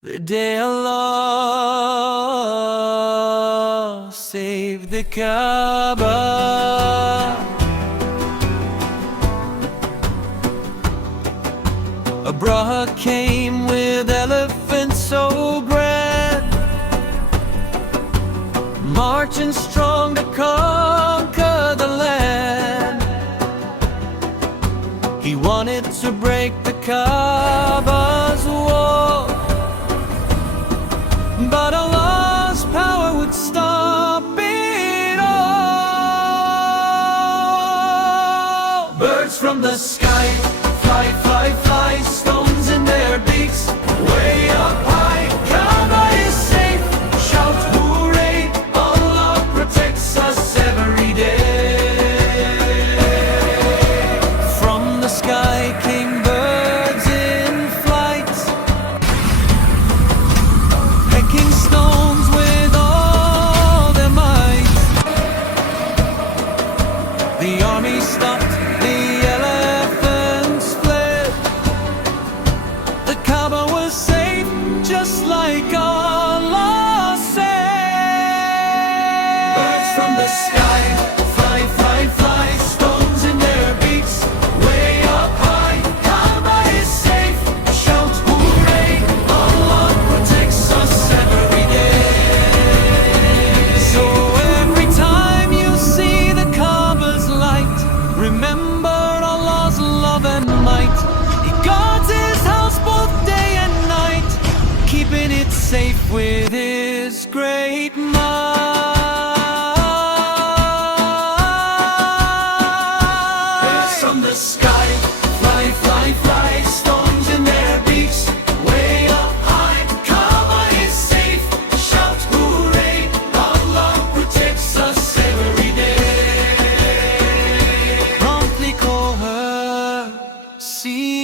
The day Allah saved the Kaaba, Abraha came with elephants so grand, marching strong to conquer the land. He wanted to break the Kaaba's wall, but Allah's power would stop it all. Birds from the sky fly, fly, fly, stones in their beaks, way up high. Kaaba is safe, shout hooray, Allah protects us every day. From the sky came birds in flight, pecking stones with all their might. The army stopped, the elephants fled. The Kaaba was safe, just like Allah said. Birds from the sky fly, fly, fly, stones in their beaks, way up high. Kaaba is safe, shout hooray, Allah protects us every day. So every time you see the Kaaba's light, remember Allah's love and might. He guards his house both day and night, keeping it safe with his great might. Birds from the sky fly, fly, fly, stones in their beaks, way up high. Kaaba is safe, shout hooray, Allah protects us every day. Promptly call her, see